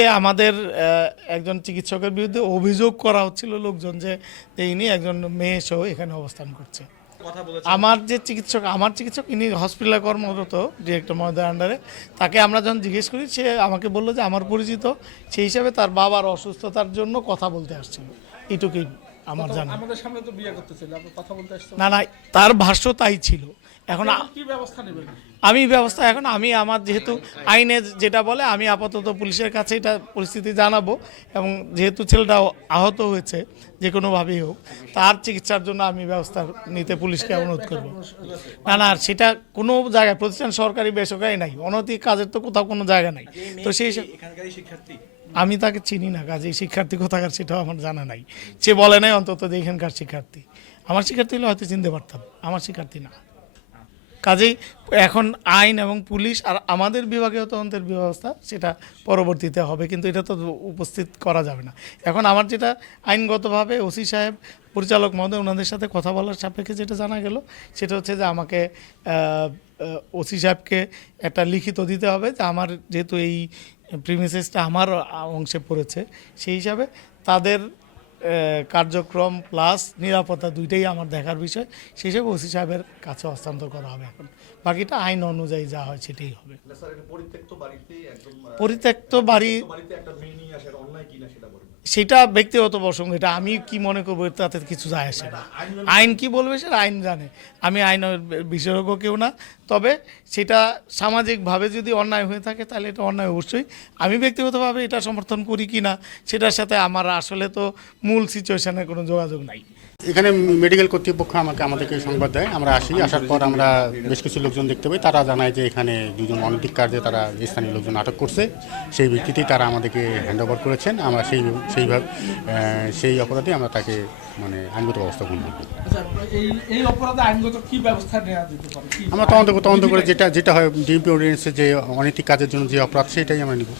এ আমাদের একজন চিকিৎসকের বিরুদ্ধে অভিযোগ করা হচ্ছিল লোকজন যে যে ইনি একজন মেয়ে সহ এখানে অবস্থান করছে। আমার যে চিকিৎসক আমার চিকিৎসক ইনি হসপিটালে কর্মরত ডিরেক্টর মহোদয় আন্ডারে তাকে আমরা যখন জিজ্ঞেস করি সে আমাকে বলল যে আমার পরিচিত সেই হিসাবে তার বাবার অসুস্থতার জন্য কথা বলতে আসছিল। এটুকুই আমার জানা। আমাদের সামনে তো বিয়ে করতেছিল আপনি কথা বলতে আসছেন। না না তার ভাষ্য তাই ছিল। এখন কি ব্যবস্থা নেবেন? আমি ব্যবস্থা এখন আমি আমার যেহেতু আইনে যেটা বলে আমি আপাতত পুলিশের কাছে এটা পরিস্থিতি জানাব এবং যেহেতু ছেলেটা আহত হয়েছে যে কোনোভাবেই হোক তার চিকিৎসার জন্য আমি ব্যবস্থা নিতে পুলিশকে অনুরোধ করব। না না সেটা কোনো জায়গায় প্রতিষ্ঠান সরকারি বেসরকারি নাই অনৈতিক কাজের তো কোথাও কোনো জায়গা নাই। তো সেই শিক্ষার্থী। আমি তাকে চিনি না কাজে শিক্ষার্থী কোথাকার সেটাও আমার জানা নাই। সে বলে নাই, অন্তত যে এখানকার শিক্ষার্থী। আমার শিক্ষার্থী হলে হয়তো চিনতে পারতাম, আমার শিক্ষার্থী না। কাজেই এখন আইন এবং পুলিশ আর আমাদের বিভাগীয় তদন্তের ব্যবস্থা সেটা পরবর্তীতে হবে, কিন্তু এটা তো উপস্থিত করা যাবে না। এখন আমার যেটা আইনগতভাবে ওসি সাহেব, পরিচালক মহোদয়, ওনাদের সাথে কথা বলার সাপেক্ষে যেটা জানা গেল, সেটা হচ্ছে যে আমাকে ওসি সাহেবকে একটা লিখিত দিতে হবে যে আমার যেহেতু এই প্রিমিসেসটা আমার অংশে পড়েছে, সেই হিসাবে তাদের কার্যক্রম প্লাস নিরাপত্তা দুইটাই আমার দেখার বিষয়। সেই সব ওসি সাহেবের কাছে হস্তান্তর করা হবে এখন। বাকিটা আইন অনুযায়ী যা হয় সেটাই হবে। পরিত্যক্ত আহ, পরিত্যক্ত বাড়ি সেটা ব্যক্তিগত প্রসঙ্গ, এটা আমি কি মনে করব তাতে কিছু যায় আসে না। আইন কি বলবে সেটা আইন জানে। আমি আইন বিশেষজ্ঞ কেউ না, তবে সেটা সামাজিকভাবে যদি অন্যায় হয়ে থাকে তাহলে এটা অন্যায় অবশ্যই। আমি ব্যক্তিগতভাবে এটা সমর্থন করি কি না, সেটার সাথে আমার আসলে তো মূল সিচুয়েশানের কোনো যোগাযোগ নাই। এখানে মেডিকেল কর্তৃপক্ষ আমাকে আমাদেরকে সংবাদ দেয়। আমরা আসি আসার পর আমরা বেশ কিছু লোকজন দেখতে পাই। তারা জানায় যে এখানে দুজন অনৈতিক কার্যে তারা স্থানীয় লোকজন আটক করছে। সেই ভিত্তিতেই তারা আমাদেরকে হ্যান্ড ওভার করেছেন। আমরা সেই সেইভাবে সেই অপরাধে আমরা তাকে মানে আইনগত ব্যবস্থা গ্রহণ করব। আচ্ছা আমরা তদন্ত তদন্ত করে যেটা যেটা হয় ডিএমপি অর্ডিনেন্সে যে অনৈতিক কাজের জন্য যে অপরাধ সেটাই আমরা নিব।